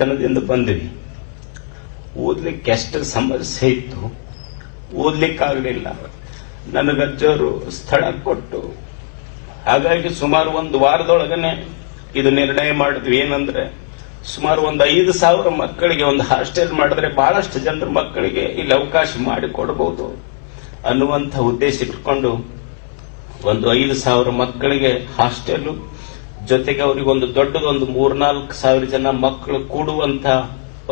ತನದಿಂದ ಬಂದ್ವಿ. ಓದ್ಲಿಕ್ಕೆ ಎಷ್ಟು ಸಮಸ್ಯೆ ಇತ್ತು, ಓದ್ಲಿಕ್ಕಾಗಲಿಲ್ಲ. ನನಗಜ್ಜವರು ಸ್ಥಳ ಕೊಟ್ಟು, ಹಾಗಾಗಿ ಸುಮಾರು ಒಂದು ವಾರದೊಳಗನೆ ಇದು ನಿರ್ಣಯ ಮಾಡಿದ್ವಿ. ಏನಂದ್ರೆ ಸುಮಾರು ಒಂದು 5,000 ಮಕ್ಕಳಿಗೆ ಒಂದು ಹಾಸ್ಟೆಲ್ ಮಾಡಿದ್ರೆ ಬಹಳಷ್ಟು ಜನರ ಮಕ್ಕಳಿಗೆ ಇಲ್ಲಿ ಅವಕಾಶ ಮಾಡಿಕೊಡಬಹುದು ಅನ್ನುವಂಥ ಉದ್ದೇಶ ಇಟ್ಕೊಂಡು ಒಂದು 5,000 ಮಕ್ಕಳಿಗೆ ಹಾಸ್ಟೆಲ್ ಜೊತೆಗೆ ಅವರಿಗೆ ಒಂದು ದೊಡ್ಡದೊಂದು 3-4 ಸಾವಿರ ಜನ ಮಕ್ಕಳು ಕೂಡುವಂತ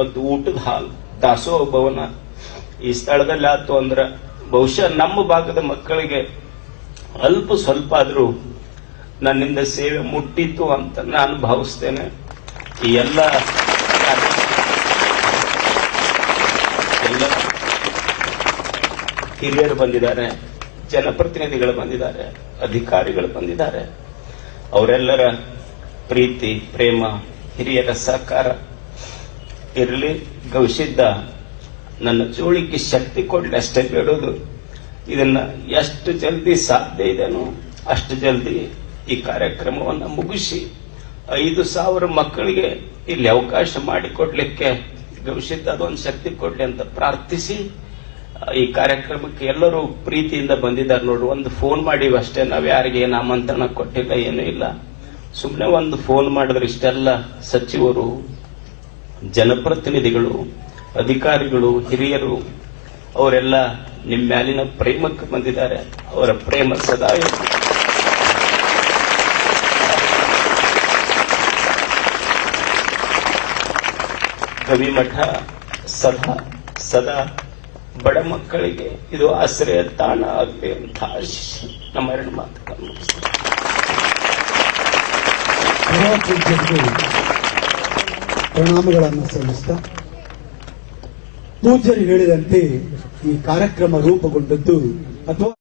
ಒಂದು ಊಟದ ಹಾಲ್, ದಾಸೋಹ ಭವನ ಈ ಸ್ಥಳದಲ್ಲಿ ಆಯ್ತು ಅಂದ್ರೆ ಬಹುಶಃ ನಮ್ಮ ಭಾಗದ ಮಕ್ಕಳಿಗೆ ಅಲ್ಪ ಸ್ವಲ್ಪ ಆದ್ರೂ ನನ್ನಿಂದ ಸೇವೆ ಮುಟ್ಟಿತ್ತು ಅಂತ ನಾನು ಭಾವಿಸ್ತೇನೆ. ಈ ಎಲ್ಲ ಹಿರಿಯರು ಬಂದಿದ್ದಾರೆ, ಜನಪ್ರತಿನಿಧಿಗಳು ಬಂದಿದ್ದಾರೆ, ಅಧಿಕಾರಿಗಳು ಬಂದಿದ್ದಾರೆ. ಅವರೆಲ್ಲರ ಪ್ರೀತಿ, ಪ್ರೇಮ, ಹಿರಿಯರ ಸಹಕಾರ ಇರಲಿ. ಗವಿಸಿದ್ದ ನನ್ನ ಜೋಳಿಗೆ ಶಕ್ತಿ ಕೊಡ್ಲಿ ಅಷ್ಟೇ ಬೇಡೋದು. ಇದನ್ನ ಎಷ್ಟು ಜಲ್ದಿ ಸಾಧ್ಯ ಇದೆನೋ ಅಷ್ಟು ಜಲ್ದಿ ಈ ಕಾರ್ಯಕ್ರಮವನ್ನು ಮುಗಿಸಿ 5,000 ಮಕ್ಕಳಿಗೆ ಇಲ್ಲಿ ಅವಕಾಶ ಮಾಡಿಕೊಡ್ಲಿಕ್ಕೆ ಗವಿಸಿದ್ದ ಅದೊಂದು ಶಕ್ತಿ ಕೊಡ್ಲಿ ಅಂತ ಪ್ರಾರ್ಥಿಸಿ, ಈ ಕಾರ್ಯಕ್ರಮಕ್ಕೆ ಎಲ್ಲರೂ ಪ್ರೀತಿಯಿಂದ ಬಂದಿದ್ದಾರೆ. ನೋಡ್ರಿ, ಒಂದು ಫೋನ್ ಮಾಡಿವಿ ಅಷ್ಟೇ, ನಾವ್ ಯಾರಿಗೆ ಏನು ಆಮಂತ್ರಣ ಕೊಟ್ಟಿಲ್ಲ, ಏನೂ ಇಲ್ಲ. ಸುಮ್ಮನೆ ಒಂದು ಫೋನ್ ಮಾಡಿದ್ರೆ ಇಷ್ಟೆಲ್ಲ ಸಚಿವರು, ಜನಪ್ರತಿನಿಧಿಗಳು, ಅಧಿಕಾರಿಗಳು, ಹಿರಿಯರು ಅವರೆಲ್ಲ ನಿಮ್ಮ ಮ್ಯಾಲಿನ ಪ್ರೇಮಕ್ಕೆ ಬಂದಿದ್ದಾರೆ. ಅವರ ಪ್ರೇಮ ಸದಾ ಇರಲಿ. ಗವಿಮಠ ಸದಾ ಬಡ ಮಕ್ಕಳಿಗೆ ಇದು ಆಶ್ರಯ ತಾಣ ಆಗಲಿ ಅಂತ ಆಶಿಸಿ ನಮ್ಮ 2 ಮಾತುಗಳನ್ನು ಪ್ರಣಾಮಗಳನ್ನು ಸಲ್ಲಿಸ್ತಾ, ಪೂಜ್ಯರು ಹೇಳಿದಂತೆ ಈ ಕಾರ್ಯಕ್ರಮ ರೂಪುಗೊಂಡದ್ದು ಅಥವಾ